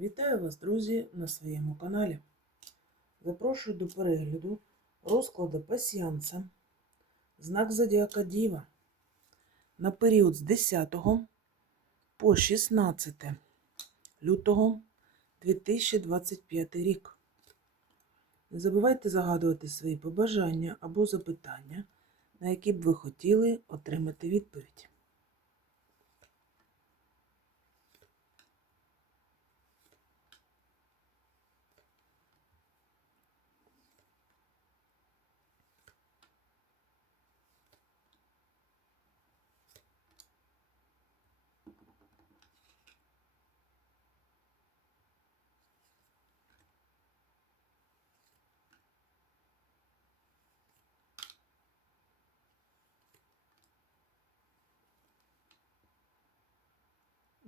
Вітаю вас, друзі, на своєму каналі. Запрошую до перегляду розкладу пасіянса, знак Зодіака Діва на період з 10 по 16 лютого 2025 рік. Не забувайте загадувати свої побажання або запитання, на які б ви хотіли отримати відповідь.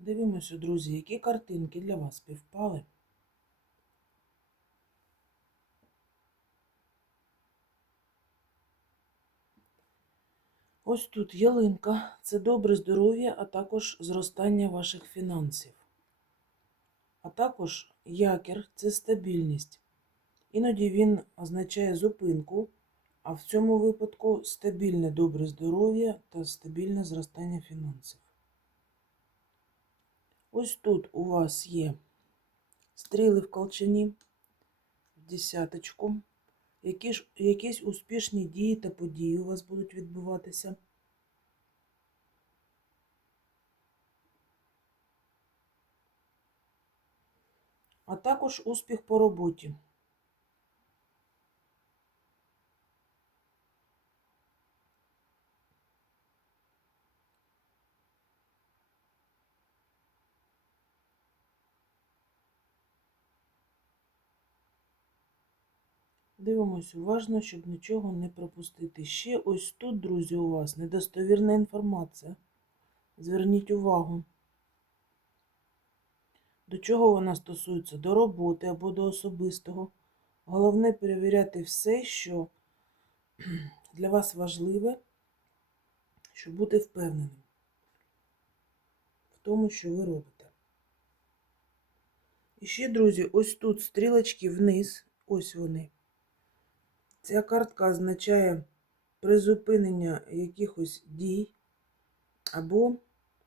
Дивимося, друзі, які картинки для вас співпали. Ось тут ялинка це добре здоров'я, а також зростання ваших фінансів. А також якір це стабільність. Іноді він означає зупинку, а в цьому випадку стабільне добре здоров'я та стабільне зростання фінансів. Ось тут у вас є стріли в колчані, в десяточку. Які ж, якісь успішні дії та події у вас будуть відбуватися. А також успіх по роботі. Дивимось уважно, щоб нічого не пропустити. Ще ось тут, друзі, у вас недостовірна інформація. Зверніть увагу. До чого вона стосується? До роботи або до особистого. Головне перевіряти все, що для вас важливе, щоб бути впевненим в тому, що ви робите. І ще, друзі, ось тут стрілочки вниз, ось вони. Ця картка означає призупинення якихось дій або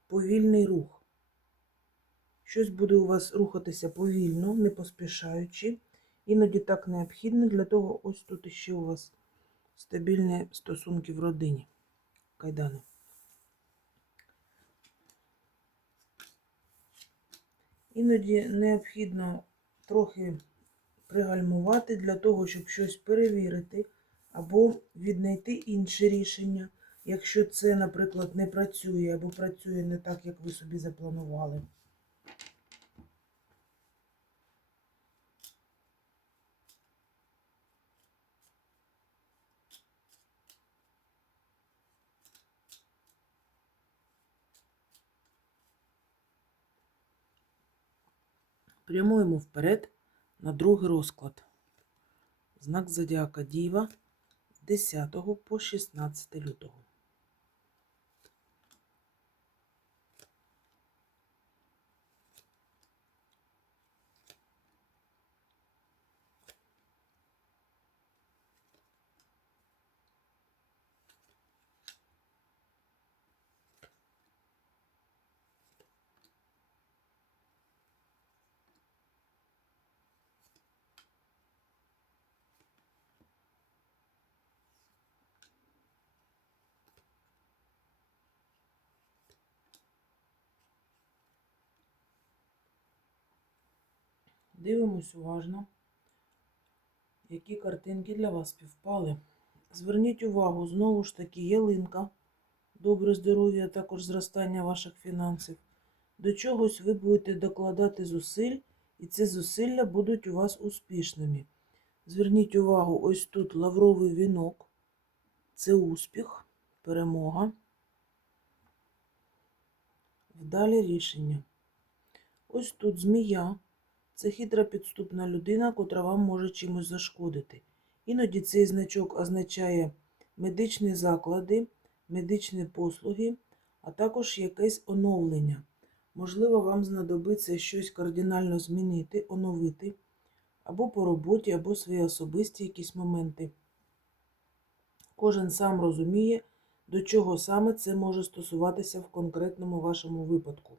повільний рух. Щось буде у вас рухатися повільно, не поспішаючи. Іноді так необхідно, для того ось тут ще у вас стабільні стосунки в родині. Кайдани. Іноді необхідно трохи пригальмувати для того, щоб щось перевірити, або віднайти інше рішення, якщо це, наприклад, не працює або працює не так, як ви собі запланували. Прямуємо вперед на другий розклад. Знак Зодіака Діва з 10 по 16 лютого. Дивимось уважно, які картинки для вас співпали. Зверніть увагу, знову ж таки, ялинка, добре здоров'я, також зростання ваших фінансів. До чогось ви будете докладати зусиль, і ці зусилля будуть у вас успішними. Зверніть увагу, ось тут лавровий вінок. Це успіх, перемога. Вдалі рішення. Ось тут змія. Це хитра підступна людина, котра вам може чимось зашкодити. Іноді цей значок означає медичні заклади, медичні послуги, а також якесь оновлення. Можливо, вам знадобиться щось кардинально змінити, оновити, або по роботі, або свої особисті якісь моменти. Кожен сам розуміє, до чого саме це може стосуватися в конкретному вашому випадку.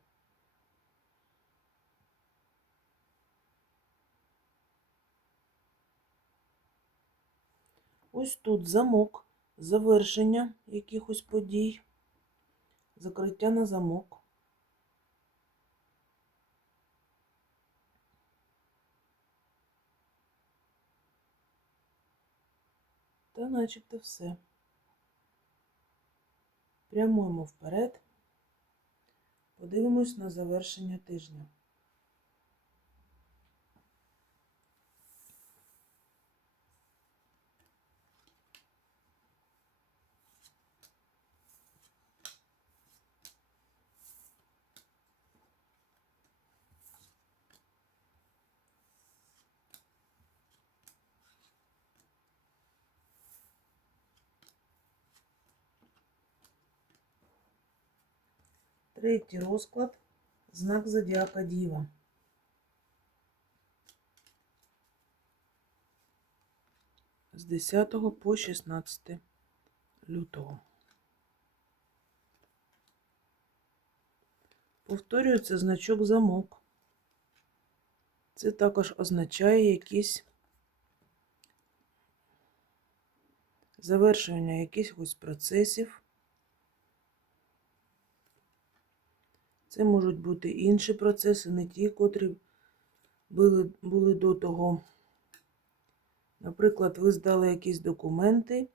Ось тут замок, завершення якихось подій, закриття на замок. Та начебто все. Прямуємо вперед. Подивимось на завершення тижня. Третій розклад. Знак Зодіака Діва. З 10 по 16 лютого. Повторюється значок замок. Це також означає якісь завершення якихось процесів. Це можуть бути інші процеси, не ті, котрі були, були до того. Наприклад, ви здали якісь документи,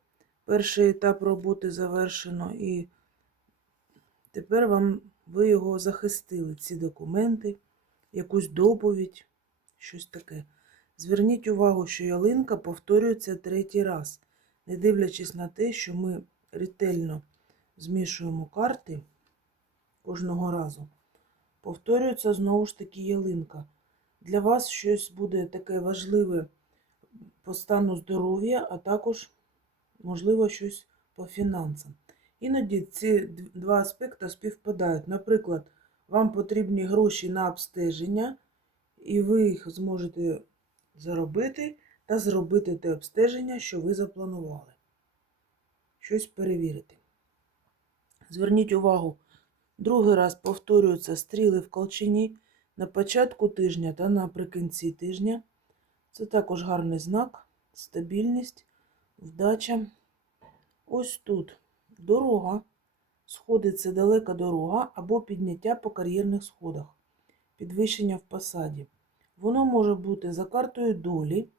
перший етап роботи завершено, і тепер вам ви його захистили, ці документи, якусь доповідь, щось таке. Зверніть увагу, що ялинка повторюється третій раз, не дивлячись на те, що ми ретельно змішуємо карти кожного разу. Повторюється знову ж таки ялинка. Для вас щось буде таке важливе по стану здоров'я, а також, можливо, щось по фінансам. Іноді ці два аспекти співпадають. Наприклад, вам потрібні гроші на обстеження, і ви їх зможете заробити та зробити те обстеження, що ви запланували. Щось перевірити. Зверніть увагу. Другий раз повторюються стріли в колчині на початку тижня та наприкінці тижня. Це також гарний знак, стабільність, вдача. Ось тут дорога, сходи це далека дорога або підняття по кар'єрних сходах, підвищення в посаді. Воно може бути за картою долі.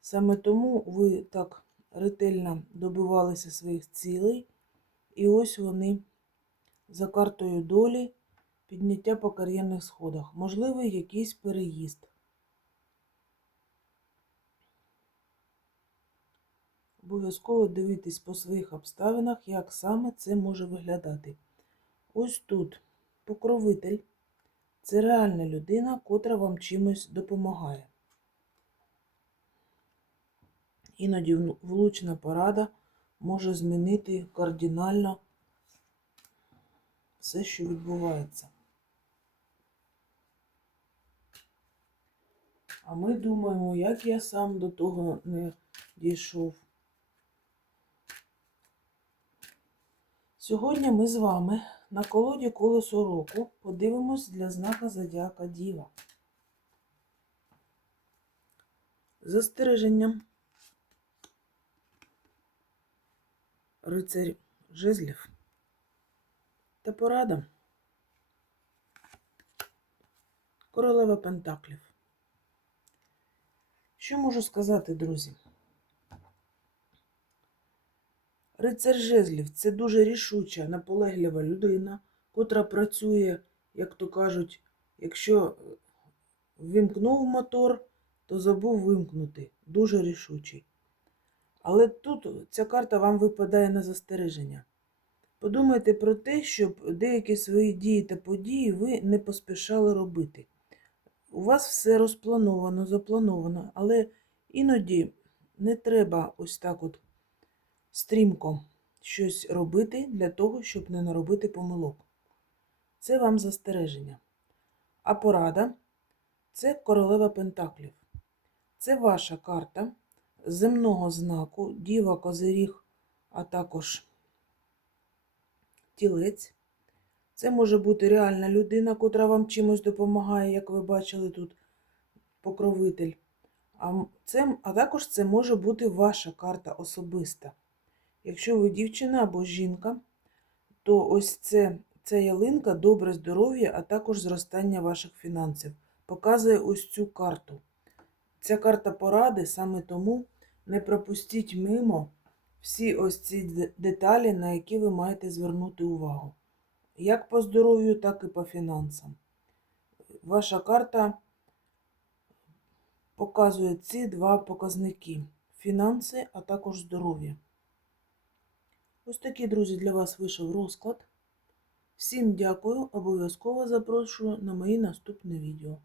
Саме тому ви так ретельно добивалися своїх цілей, і ось вони за картою долі, підняття по кар'єрних сходах, можливий якийсь переїзд. Обов'язково дивитись по своїх обставинах, як саме це може виглядати. Ось тут покровитель це реальна людина, котра вам чимось допомагає. Іноді влучна порада може змінити кардинально все, що відбувається. А ми думаємо, як я сам до того не дійшов. Сьогодні ми з вами на колоді колесо року подивимось для знака Зодіака Діва. Застереженням рицарь жезлів та порада. Королева Пентаклів. Що можу сказати, друзі? Рицар жезлів це дуже рішуча, наполеглива людина, котра працює, як то кажуть, якщо вимкнув мотор, то забув вимкнути. Дуже рішучий. Але тут ця карта вам випадає на застереження. Подумайте про те, щоб деякі свої дії та події ви не поспішали робити. У вас все розплановано, заплановано, але іноді не треба ось так от стрімко щось робити для того, щоб не наробити помилок. це вам застереження. А порада це королева Пентаклів. Це ваша карта земного знаку, Діва, Козиріг, а також тілець. Це може бути реальна людина, котра вам чимось допомагає, як ви бачили тут, покровитель. А, це, а також це може бути ваша карта особиста. Якщо ви дівчина або жінка, то ось це, ця ялинка добре здоров'я, а також зростання ваших фінансів. Показує ось цю карту. Ця карта поради саме тому не пропустіть мимо всі ось ці деталі, на які ви маєте звернути увагу. Як по здоров'ю, так і по фінансам. Ваша карта показує ці два показники: фінанси, а також здоров'я. Ось такий, друзі, для вас вийшов розклад. Всім дякую, обов'язково запрошую на мої наступне відео.